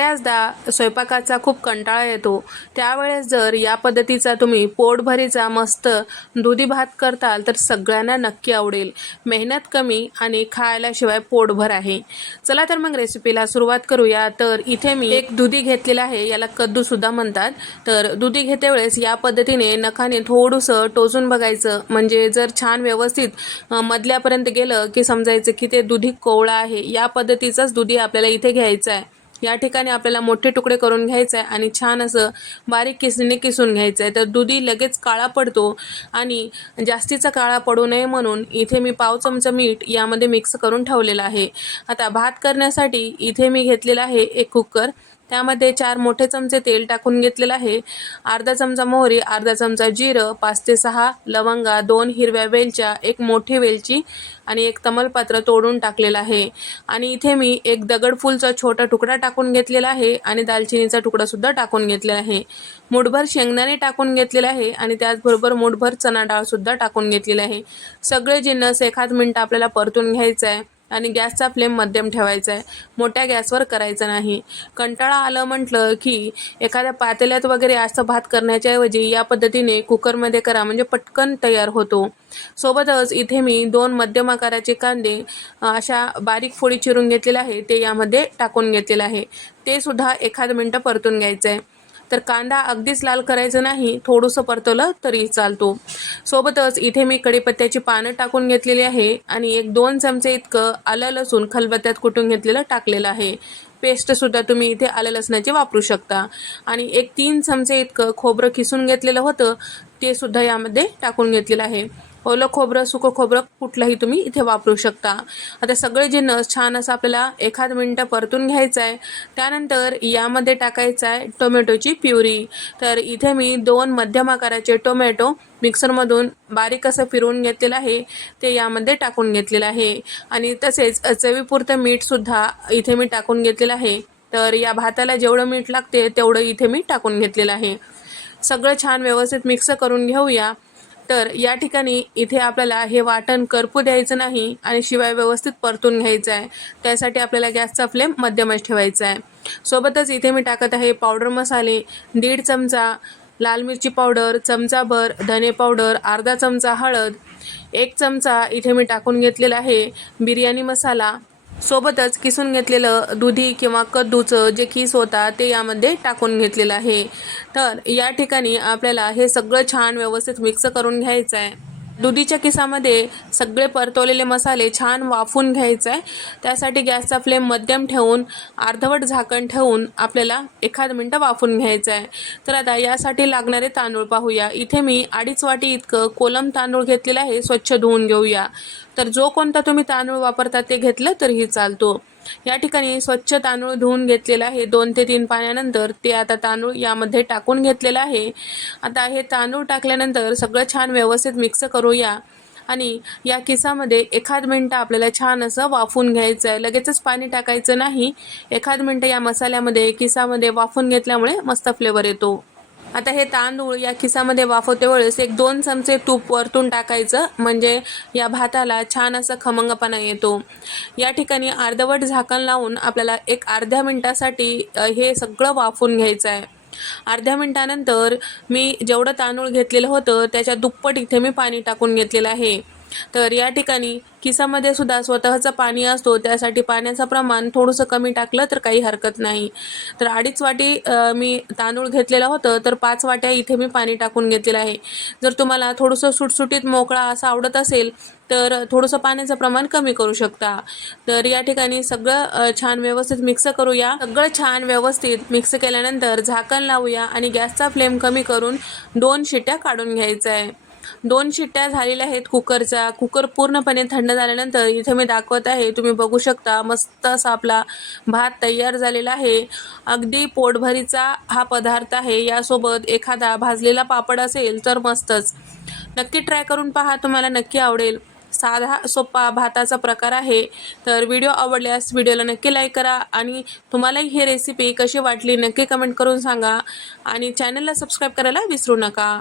बऱ्याचदा स्वयंपाकाचा खूप कंटाळा येतो. त्यावेळेस जर या पद्धतीचा तुम्ही पोटभरीचा मस्त दुधी भात करताल तर सगळ्यांना नक्की आवडेल. मेहनत कमी आणि खायलाशिवाय पोटभर आहे. चला तर मग रेसिपीला सुरुवात करूया. तर इथे मी एक दुधी घेतलेला आहे याला कद्दू सुद्धा म्हणतात. तर दुधी घेते वेळेस या पद्धतीने नखाने थोडंसं टोचून बघायचं. म्हणजे जर छान व्यवस्थित मधल्यापर्यंत गेलं की समजायचं की ते दुधी कोवळा आहे या पद्धतीचाच दुधी आपल्याला इथे घ्यायचं आहे. या ठिकाणी आपल्याला मोठे तुकडे करून घ्यायचं आहे आणि छान असं बारीक किसणीने किसून घ्यायचं आहे तर दुधी लगेच काळा पडतो आणि जास्तीचा काळा पडू नये म्हणून इथे मी पाव चमचा मीठ यामध्ये मिक्स करून ठेवलेलं आहे. आता भात करण्यासाठी इथे मी घेतलेला आहे एक कुकर. त्यामध्ये चार मोठे चमचे तेल टाकून घेतलेलं आहे. अर्धा चमचा मोहरी अर्धा चमचा जिरं पाच ते सहा लवंगा दोन हिरव्या वेलच्या एक मोठी वेलची आणि एक तमलपत्र तोडून टाकलेलं आहे. आणि इथे मी एक दगडफूलचा छोटा तुकडा टाकून घेतलेला आहे आणि दालचिनीचा तुकडासुद्धा टाकून घेतलेला आहे. मुठभर शेंगदाणे टाकून घेतलेला आहे आणि त्याचबरोबर मुठभर चणा डाळसुद्धा टाकून घेतलेली आहे. सगळे जिन्नस एखाद मिनटं आपल्याला परतून घ्यायचं आहे आणि गॅसचा फ्लेम मध्यम ठेवायचा आहे. मोठ्या गॅसवर करायचं नाही. कंटाळा आलं म्हटलं की एखाद्या पातेल्यात वगैरे असं भात करण्याच्या ऐवजी या पद्धतीने कुकरमध्ये करा. म्हणजे पटकन तयार होतो. सोबतच इथे मी दोन मध्यम आकाराचे कांदे अशा बारीक फोडी चिरून घेतलेले आहे. ते यामध्ये टाकून घेतलेलं आहे. ते सुद्धा एखाद मिनटं परतून घ्यायचं आहे तर कांदा अगदीच लाल करायचं नाही थोडंसं परतवलं तरी चालतो. सोबतच इथे मी कढीपत्त्याची पानं टाकून घेतलेली आहे आणि एक दोन चमचे इतकं आलं लसूण खलबत्त्यात कुटून घेतलेलं टाकलेलं आहे. पेस्टसुद्धा तुम्ही इथे आलं लसणाची वापरू शकता. आणि एक तीन चमचे इतकं खोबरं किसून घेतलेलं होतं ते सुद्धा यामध्ये टाकून घेतलेलं आहे. ओलं खोबरं सुकं खोबरं कुठलंही तुम्ही इथे वापरू शकता. आता सगळे जे नस छान असं आपल्याला एखाद मिनटं परतून घ्यायचं आहे त्यानंतर यामध्ये टाकायचं आहे टोमॅटोची प्युरी. तर इथे मी दोन मध्यम आकाराचे टोमॅटो मिक्सरमधून बारीक असं फिरवून घेतलेलं आहे ते यामध्ये टाकून घेतलेलं आहे. आणि तसेच चवीपुरतं मीठसुद्धा इथे मी टाकून घेतलेलं आहे. तर या भाताला जेवढं मीठ लागते तेवढं इथे मी टाकून घेतलेलं आहे. सगळं छान व्यवस्थित मिक्स करून घेऊया. तर या ठिकाणी इथे आपल्याला हे वाटण करपू द्यायचं नाही आणि शिवाय व्यवस्थित परतून घ्यायचं आहे. त्यासाठी आपल्याला गॅसचा फ्लेम मध्यमच ठेवायचा आहे. सोबतच इथे मी टाकत आहे पावडर मसाले दीड चमचा लाल मिरची पावडर चमचाभर धने पावडर अर्धा चमचा हळद एक चमचा इथे मी टाकून घेतलेला आहे बिर्याणी मसाला सोबतच किसून घेतलेलं दुधी किंवा कद्दूचं जे खीस होता ते यामध्ये टाकून घेतलेलं आहे. तर या ठिकाणी आपल्याला हे सगळं छान व्यवस्थित मिक्स करून घ्यायचं आहे दुधीच्या किसामध्ये सगळे परतवलेले मसाले छान वाफून घ्यायचं. आहे त्यासाठी गॅसचा फ्लेम मध्यम ठेवून अर्धवट झाकण ठेवून आपल्याला एखाद मिनटं वाफून घ्यायचं आहे तर आता यासाठी लागणारे तांदूळ पाहूया. इथे मी अडीच वाटी इतकं कोलम तांदूळ घेतलेलं आहे. स्वच्छ धुवून घेऊया. तर जो कोणता तुम्ही तांदूळ वापरता ते घेतलं तरीही चालतो. या ठिकाणी स्वच्छ तांदूळ धुवून घेतलेला आहे. दोन ते तीन पाण्यानंतर ते आता तांदूळ यामध्ये टाकून घेतलेलं आहे. आता हे तांदूळ टाकल्यानंतर सगळं छान व्यवस्थित मिक्स करूया. आणि या किसामध्ये एखाद मिनटं आपल्याला छान असं वाफून घ्यायचं आहे लगेचच पाणी टाकायचं नाही. एखाद मिनटं या मसाल्यामध्ये किसामध्ये वाफून घेतल्यामुळे मस्त फ्लेवर येतो. आता हे तांदूळ या खिसामध्ये वाफवते वेळेस एक दोन चमचे तूप वरतून टाकायचं. म्हणजे या भाताला छान असा खमंगपणा येतो. या ठिकाणी अर्धवट झाकण लावून आपल्याला एक अर्ध्या मिनटासाठी हे सगळं वाफून घ्यायचं आहे अर्ध्या मिनटानंतर मी जेवढं तांदूळ घेतलेलं होतं त्याच्या दुप्पट इथे मी पाणी टाकून घेतलेलं आहे. तर या ठिकाणी किसामध्ये सुद्धा स्वतःचं पाणी असतो त्यासाठी पाण्याचं प्रमाण थोडंसं कमी टाकलं तर काही हरकत नाही. तर अडीच वाटी मी तांदूळ घेतलेलं होतं तर पाच वाट्या इथे मी पाणी टाकून घेतलेलं आहे. जर तुम्हाला थोडंसं सुटसुटीत मोकळा असं आवडत असेल तर थोडंसं पाण्याचं प्रमाण कमी करू शकता. तर या ठिकाणी सगळं छान व्यवस्थित मिक्स करूया. सगळं छान व्यवस्थित मिक्स केल्यानंतर झाकण लावूया आणि गॅसचा फ्लेम कमी करून दोन शिट्ट्या काढून घ्यायचं आहे. दोन शिट्ट्या झालेल्या आहेत कुकरचा कुकर पूर्णपणे थंड झाल्यानंतर इथे मी दाखवत आहे तुम्ही बघू शकता मस्त असा आपला भात तयार झालेला आहे. अगदी पोटभरीचा हा पदार्थ आहे. यासोबत एखादा भाजलेला पापड असेल तर मस्तच. नक्की ट्राय करून पहा तुम्हाला नक्की आवडेल. साधा सोपा भाताचा प्रकार आहे. तर व्हिडिओ आवडल्यास व्हिडिओला नक्की लाईक करा आणि तुम्हालाही ही रेसिपी कशी वाटली नक्की कमेंट करून सांगा. आणि चॅनलला सबस्क्राईब करायला विसरू नका.